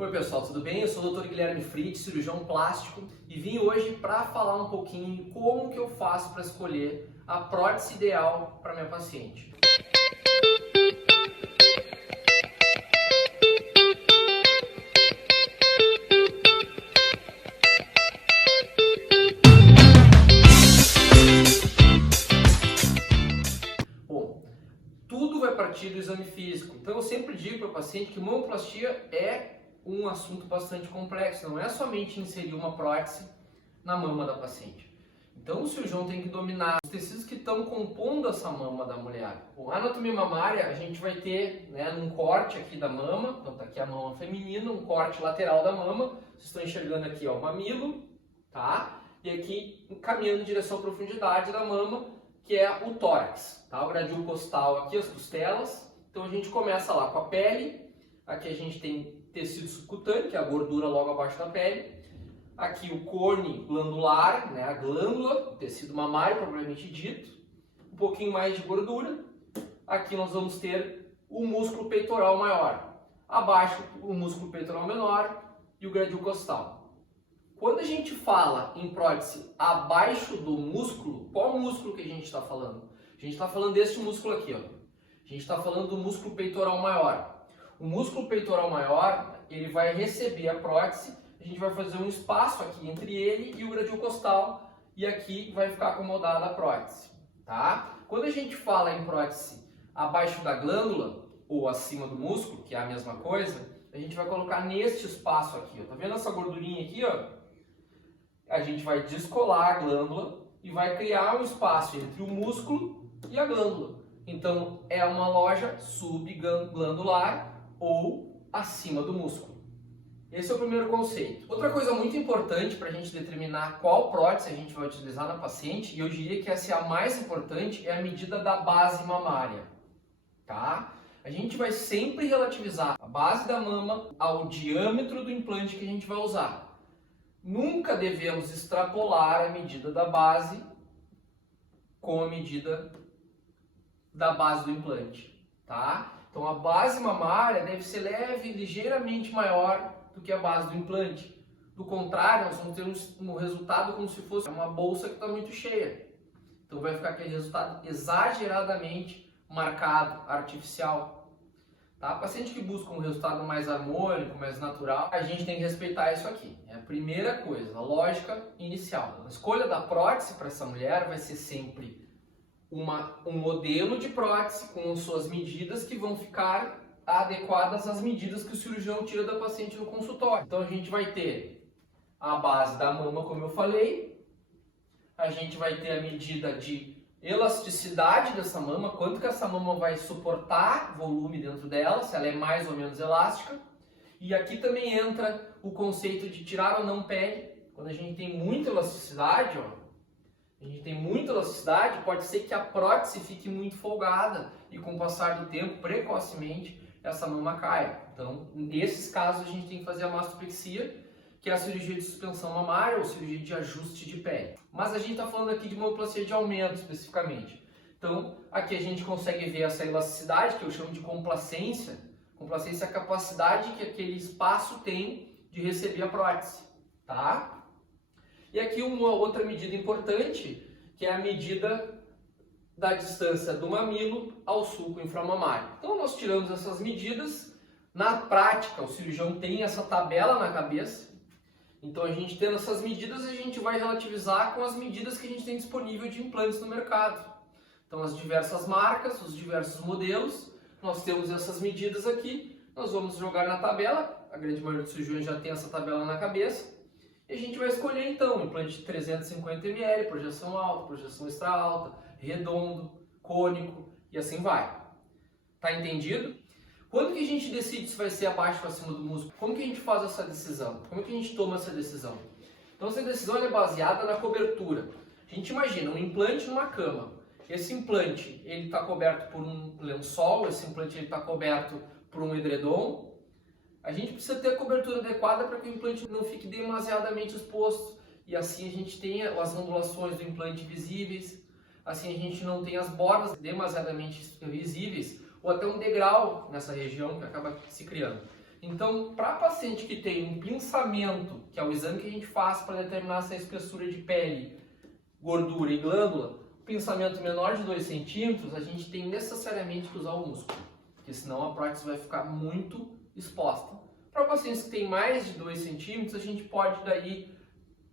Oi pessoal, tudo bem? Eu sou o Dr. Guilherme Fritz, cirurgião plástico, e vim hoje para falar um pouquinho como que eu faço para escolher a prótese ideal para minha paciente. Bom, tudo vai partir do exame físico, então eu sempre digo para o paciente que mamoplastia é um assunto bastante complexo, não é somente inserir uma prótese na mama da paciente. Então o cirurgião tem que dominar os tecidos que estão compondo essa mama da mulher. A anatomia mamária a gente vai ter, um corte aqui da mama, então tá aqui a mama feminina, um corte lateral da mama, vocês estão enxergando aqui ó, o mamilo, tá? E aqui caminhando em direção à profundidade da mama, que é o tórax, tá? O gradil costal aqui, as costelas. Então a gente começa lá com a pele, aqui a gente tem tecido subcutâneo, que é a gordura logo abaixo da pele. Aqui o cone glandular, a glândula, tecido mamário propriamente dito. Um pouquinho mais de gordura. Aqui nós vamos ter o músculo peitoral maior. Abaixo o músculo peitoral menor e o gradil costal. Quando a gente fala em prótese abaixo do músculo, qual músculo que a gente está falando? A gente está falando desse músculo aqui, ó. A gente está falando do músculo peitoral maior. O músculo peitoral maior, ele vai receber a prótese, a gente vai fazer um espaço aqui entre ele e o gradil costal e aqui vai ficar acomodada a prótese, tá? Quando a gente fala em prótese abaixo da glândula ou acima do músculo, que é a mesma coisa, a gente vai colocar neste espaço aqui, ó. Tá vendo essa gordurinha aqui, ó? A gente vai descolar a glândula e vai criar um espaço entre o músculo e a glândula. Então, é uma loja subglandular ou acima do músculo. Esse é o primeiro conceito. Outra coisa muito importante para a gente determinar qual prótese a gente vai utilizar na paciente, e eu diria que essa é a mais importante, é a medida da base mamária. Tá? A gente vai sempre relativizar a base da mama ao diâmetro do implante que a gente vai usar. Nunca devemos extrapolar a medida da base com a medida da base do implante. Tá? Então a base mamária deve ser leve e ligeiramente maior do que a base do implante. Do contrário, nós vamos ter um resultado como se fosse uma bolsa que está muito cheia. Então vai ficar aquele resultado exageradamente marcado, artificial. Tá? Paciente que busca um resultado mais harmônico, mais natural, a gente tem que respeitar isso aqui. É a primeira coisa, a lógica inicial. A escolha da prótese para essa mulher vai ser sempre um modelo de prótese com suas medidas que vão ficar adequadas às medidas que o cirurgião tira da paciente no consultório. Então a gente vai ter a base da mama, como eu falei, a gente vai ter a medida de elasticidade dessa mama, quanto que essa mama vai suportar volume dentro dela, se ela é mais ou menos elástica. E aqui também entra o conceito de tirar ou não pele. Quando a gente tem muita elasticidade, pode ser que a prótese fique muito folgada e com o passar do tempo, precocemente, essa mama caia. Então, nesses casos, a gente tem que fazer a mastopexia, que é a cirurgia de suspensão mamária ou cirurgia de ajuste de pele. Mas a gente está falando aqui de mamoplastia de aumento, especificamente. Então, aqui a gente consegue ver essa elasticidade, que eu chamo de complacência. Complacência é a capacidade que aquele espaço tem de receber a prótese, tá? E aqui uma outra medida importante, que é a medida da distância do mamilo ao sulco inframamário. Então nós tiramos essas medidas. Na prática, o cirurgião tem essa tabela na cabeça. Então a gente tendo essas medidas, a gente vai relativizar com as medidas que a gente tem disponível de implantes no mercado. Então as diversas marcas, os diversos modelos, nós temos essas medidas aqui. Nós vamos jogar na tabela, a grande maioria dos cirurgiões já tem essa tabela na cabeça. E a gente vai escolher então implante de 350 ml, projeção alta, projeção extra alta, redondo, cônico e assim vai. Tá entendido? Quando que a gente decide se vai ser abaixo ou acima do músculo? Como que a gente faz essa decisão? Como que a gente toma essa decisão? Então essa decisão é baseada na cobertura. A gente imagina um implante numa cama. Esse implante ele está coberto por um lençol, esse implante está coberto por um edredom. A gente precisa ter a cobertura adequada para que o implante não fique demasiadamente exposto e assim a gente tenha as ondulações do implante visíveis, assim a gente não tem as bordas demasiadamente visíveis ou até um degrau nessa região que acaba se criando. Então, para paciente que tem um pinçamento, que é o exame que a gente faz para determinar se a espessura de pele, gordura e glândula, pinçamento menor de 2 centímetros, a gente tem necessariamente que usar o músculo, porque senão a prótese vai ficar muito exposta. Para pacientes que têm mais de 2 centímetros, a gente pode daí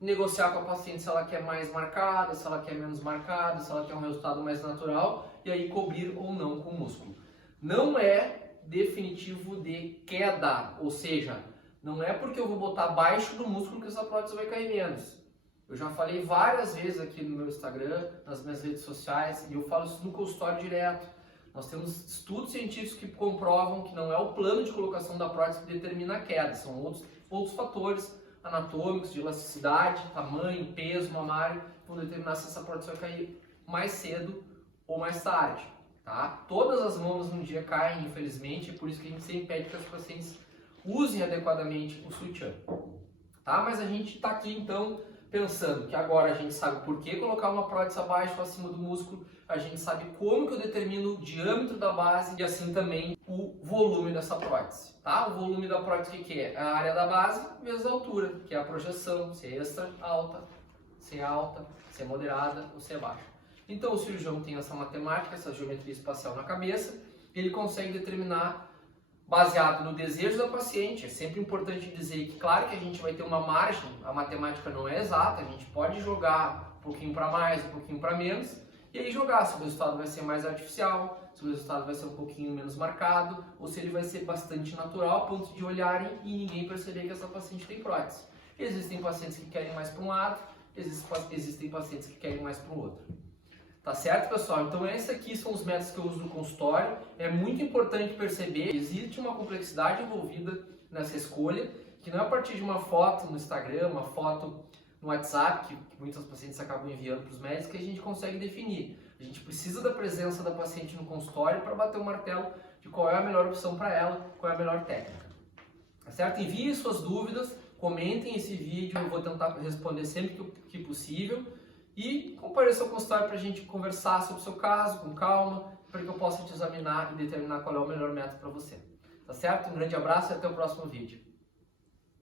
negociar com a paciente se ela quer mais marcada, se ela quer menos marcada, se ela quer um resultado mais natural, e aí cobrir ou não com o músculo. Não é definitivo de queda, ou seja, não é porque eu vou botar abaixo do músculo que essa prótese vai cair menos. Eu já falei várias vezes aqui no meu Instagram, nas minhas redes sociais, e eu falo isso no consultório direto. Nós temos estudos científicos que comprovam que não é o plano de colocação da prótese que determina a queda, são outros fatores anatômicos, de elasticidade, tamanho, peso mamário, que vão determinar se essa prótese vai cair mais cedo ou mais tarde. Tá? Todas as mamas no dia caem, infelizmente, é por isso que a gente sempre pede que as pacientes usem adequadamente o sutiã. Tá? Mas a gente está aqui então pensando que agora a gente sabe por que colocar uma prótese abaixo ou acima do músculo, a gente sabe como que eu determino o diâmetro da base e assim também o volume dessa prótese. Tá? O volume da prótese que é? A área da base vezes a altura, que é a projeção, se é extra, alta, se é moderada ou se é baixa. Então o cirurgião tem essa matemática, essa geometria espacial na cabeça, e ele consegue determinar baseado no desejo da paciente. É sempre importante dizer que, claro que a gente vai ter uma margem, a matemática não é exata, a gente pode jogar um pouquinho para mais, um pouquinho para menos, e aí jogar se o resultado vai ser mais artificial, se o resultado vai ser um pouquinho menos marcado, ou se ele vai ser bastante natural, a ponto de olharem e ninguém perceber que essa paciente tem prótese. Existem pacientes que querem mais para um lado, existem pacientes que querem mais para o outro. Tá certo, pessoal? Então esses aqui são os métodos que eu uso no consultório. É muito importante perceber que existe uma complexidade envolvida nessa escolha, que não é a partir de uma foto no Instagram, uma foto no WhatsApp, que muitas pacientes acabam enviando para os médicos, que a gente consegue definir. A gente precisa da presença da paciente no consultório para bater o martelo de qual é a melhor opção para ela, qual é a melhor técnica. Tá certo? Enviem suas dúvidas, comentem esse vídeo, eu vou tentar responder sempre que possível. E compareça ao consultório para a gente conversar sobre o seu caso, com calma, para que eu possa te examinar e determinar qual é o melhor método para você. Tá certo? Um grande abraço e até o próximo vídeo.